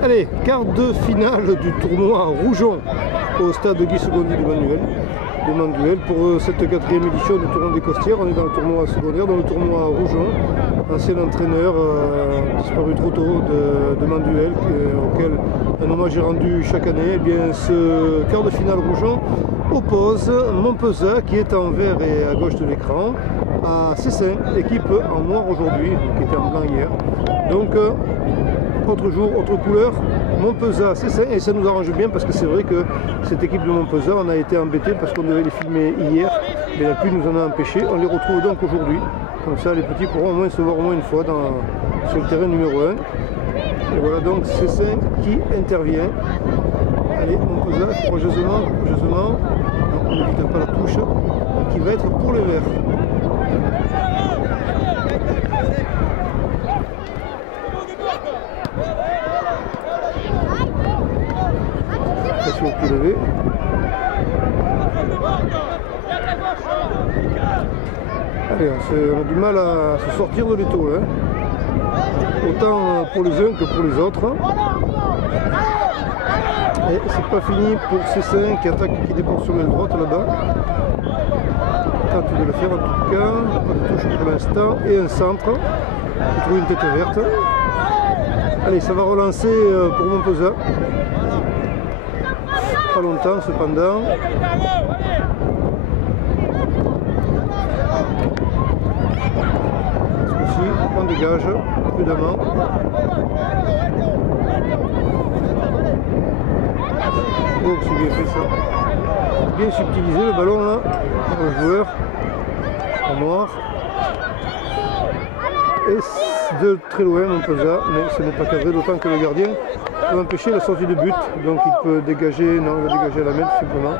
Allez, quart de finale du tournoi à Roujon au stade Guy Secondy de Manduel pour cette 4e édition du tournoi des Costières. On est dans le tournoi secondaire, dans le tournoi à Roujon. Ancien entraîneur disparu trop tôt de Manduel, auquel un hommage est rendu chaque année. Et bien, ce quart de finale Roujon oppose Montpezat, qui est en vert et à gauche de l'écran, à Cessin, équipe en noir aujourd'hui, qui était en blanc hier. Donc, autre jour, autre couleur, Montpezat, Cessin, et ça nous arrange bien parce que c'est vrai que cette équipe de Montpezat, on a été embêté parce qu'on devait les filmer hier, mais la pluie nous en a empêché. On les retrouve donc aujourd'hui, comme ça les petits pourront au moins se voir au moins une fois sur le terrain numéro 1. Et voilà donc Cessin qui intervient. Allez, Montpezat, courageusement, on n'évite pas la touche, qui va être pour les verts. Attention au pied levé. Allez, on a du mal à se sortir de l'étau, hein. Autant pour les uns que pour les autres. Et c'est pas fini pour Cessin qui attaque, qui dépose sur l'aile droite là-bas. Tente de le faire en tout cas. Pas de touche pour l'instant. Et un centre. Il trouve une tête verte. Allez, ça va relancer pour Montpezat. Pas longtemps cependant. Ce coup-ci, on dégage prudemment. Oh, c'est bien fait ça. Bien subtilisé le ballon là, par le joueur en noir. Et de très loin Montpezat, mais ce n'est pas cadré, d'autant que le gardien peut empêcher la sortie de but. Donc il peut dégager, non, il va dégager à la main tout simplement.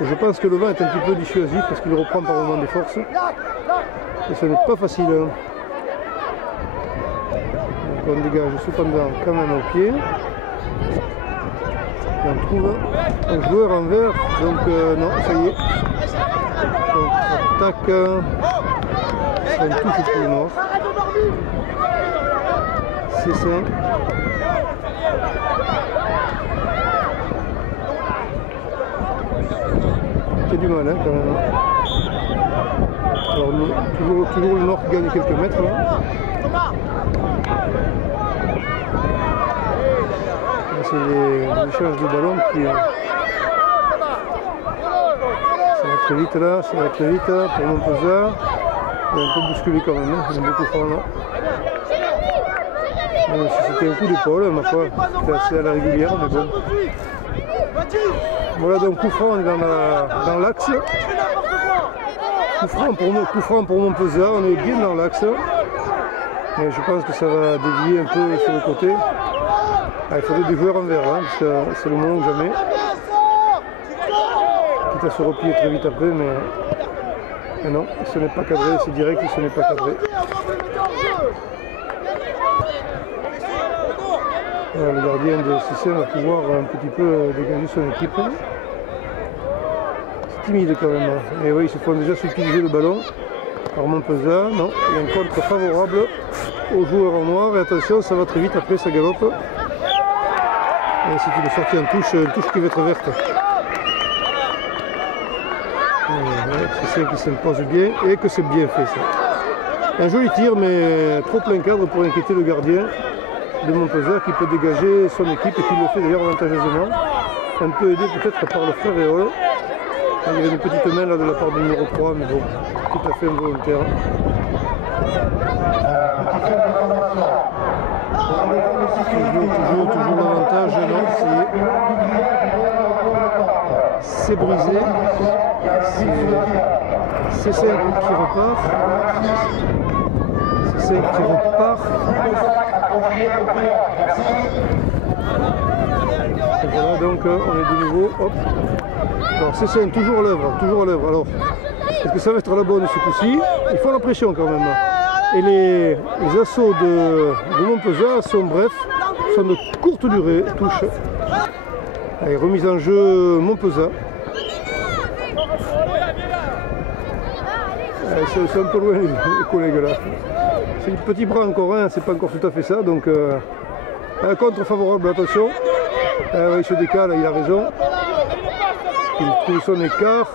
Et je pense que le vent est un petit peu dissuasif parce qu'il reprend par moment des forces. Et ce n'est pas facile. Donc on dégage cependant quand même au pied. Et on trouve un joueur en vert, donc non, ça y est. Donc attaque, ça une touche pour le noir. Cessin. C'est du mal hein, quand même. Alors toujours le nord qui gagne quelques mètres là. C'est les échanges de ballon qui... Ça va très vite là, ça va très vite pour Montpezat. Il est un peu bousculé quand même, hein. Il est beaucoup fort là. Même si c'était un coup d'épaule, ma foi, c'était assez à la régulière, mais bon. Voilà donc coup franc, on est dans l'axe. Coup franc pour Montpezat, on est bien dans l'axe. Mais je pense que ça va dévier un peu sur le côté. Ah, il faudrait des joueurs en vert, hein, parce que c'est le moment ou jamais. Quitte à se replier très vite après, mais non, ce n'est pas cadré, c'est direct, ce n'est pas cadré. Voilà, le gardien de Cessin va pouvoir un petit peu dégager son équipe. C'est timide quand même, mais oui, ils se font déjà subtiliser le ballon par Montpezat. Non, il y a un contre favorable aux joueurs en noir, et attention, ça va très vite après, ça galope. C'est une sortie en touche, une touche qui va être verte. C'est ça qui s'impose bien et que c'est bien fait ça. Un joli tir mais trop plein cadre pour inquiéter le gardien de Montpezat qui peut dégager son équipe et qui le fait d'ailleurs avantageusement. Un peu aidé peut-être par le frère Réol. Il y avait une petite main là de la part du numéro 3 mais bon, tout à fait involontaire. Toujours l'avantage, non, c'est brisé. C'est celle qui repart. C'est celle qui repart. Et voilà donc on est de nouveau. Hop. Alors c'est celle toujours à l'œuvre, toujours à l'œuvre. Alors, est-ce que ça va être la bonne ce coup-ci? Il faut la pression quand même. Et les assauts de Montpezat sont brefs, sont de courte durée, touche. Allez, remise en jeu Montpezat. C'est un peu loin les collègues là. C'est le petit bras encore, hein, c'est pas encore tout à fait ça. Donc un contre favorable, attention. Il se décale, il a raison. Il trouve son écart.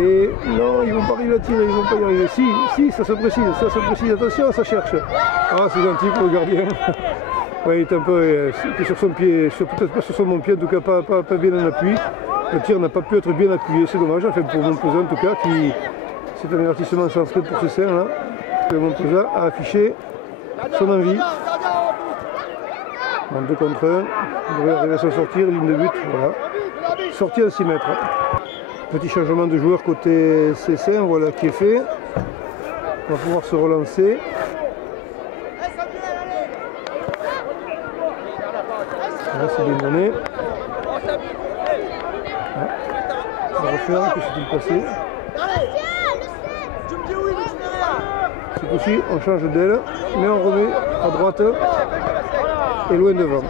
Et non, ils vont pas arriver à tirer, ils vont pas y arriver. Si, ça se précise, attention, ça cherche. Ah, c'est gentil pour le gardien. Ouais, il est un peu sur son pied, peut-être pas sur son bon pied, en tout cas pas bien en appui. Le tir n'a pas pu être bien appuyé, c'est dommage, enfin pour Montpezat en tout cas, c'est un avertissement sans trait pour Cessin là, que Montpezat a affiché son envie. En 2 contre 1, il devrait arriver à s'en sortir, ligne de but, voilà. Sortie à 6 mètres. Petit changement de joueur côté Cessin, voilà qui est fait. On va pouvoir se relancer. Là c'est bien donné. On va refaire, que s'est-il passé? C'est possible, on change d'aile, mais on remet à droite et loin devant.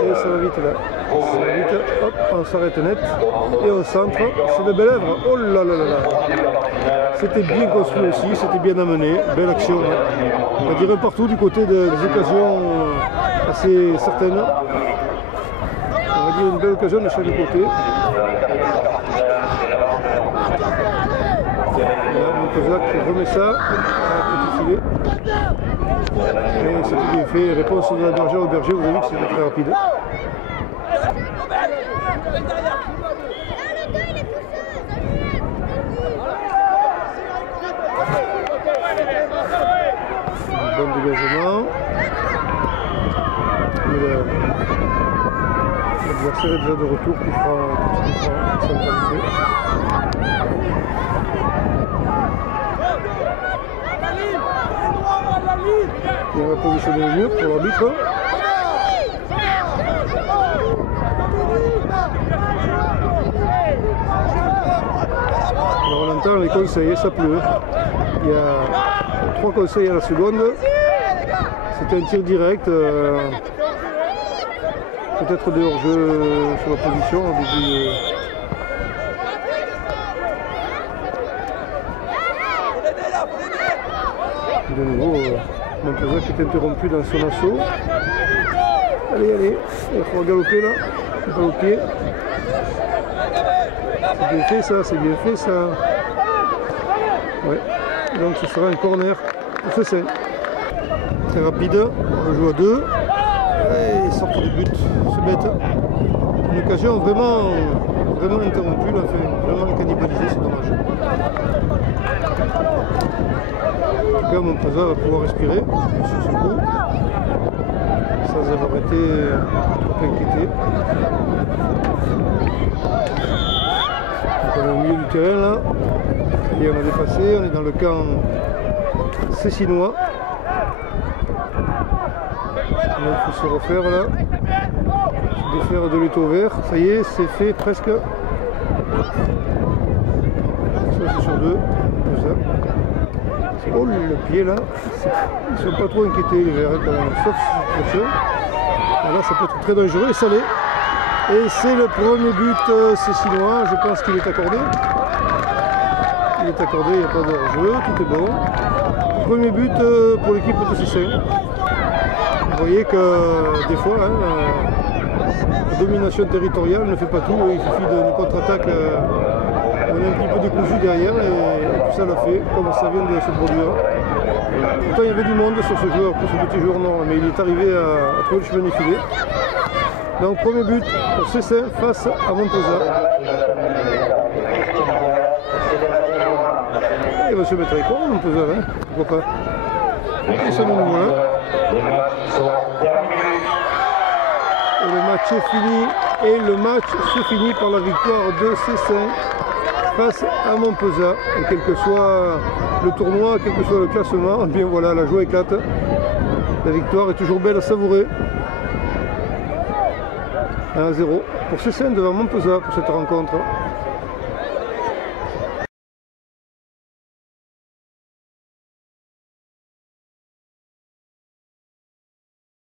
Et ça va vite là. Ça va vite, hop, on s'arrête net et on centre. C'est de belles œuvres. Oh là là là là. C'était bien construit aussi, c'était bien amené. Belle action. On va dire partout du côté des occasions assez certaines. On va dire une belle occasion de chaque côté. Là, Montpezat qui remet ça à petit filet. Et c'était bien fait. Réponse de la bergère au berger, vous avez vu que c'était très rapide. Un bon dégagement. L'adversaire est déjà de retour qui fera centralité. Il va positionner le mur pour l'arbitre. Alors on entend les conseils, ça pleut. Il y a 3 conseils à la seconde. C'est un tir direct. Peut-être de hors-jeu sur la position au début. De nouveau, Montpezat qui est interrompu dans son assaut. Allez, il faut galoper là, pas au pied. C'est bien fait ça, Ouais, donc ce sera un corner pour Cessin. C'est rapide, on joue à 2. Et il sort du but, c'est bête. Une occasion vraiment interrompue, là, vraiment cannibalisée, c'est dommage. En tout cas, Montpezat va pouvoir respirer sur ce coup, sans avoir été trop inquiété. Donc on est au milieu du terrain là, et on a dépassé, on est dans le camp cessinois. Il faut se refaire là, se défaire de l'étau vert, ça y est, c'est fait presque. Ça c'est sur 2, oh le pied là, ils ne sont pas trop inquiétés les verts quand même, sauf sur ce. Là ça peut être très dangereux et ça l'est. Et c'est le premier but cessinois, je pense qu'il est accordé. Il est accordé, il n'y a pas de hors-jeu, tout est bon. Premier but pour l'équipe de Cessin. Vous voyez que des fois, la domination territoriale ne fait pas tout, il suffit d'une contre-attaque, on est un petit peu décousu derrière et tout ça l'a fait, comme ça vient de se produire. Pourtant il y avait du monde sur ce joueur, pour ce petit joueur nord, mais il est arrivé à trouver le chemin des filets. Donc premier but pour Cessin face à Montpezat. Il va se mettre avec quoi Montpezat, hein, pourquoi pas. Et ça nous voilà. Et le match est fini. Et le match se finit par la victoire de Cessin face à Montpezat. Et quel que soit le tournoi, quel que soit le classement, bien voilà, la joie éclate. La victoire est toujours belle à savourer. 1-0 pour Cessin devant Montpezat pour cette rencontre.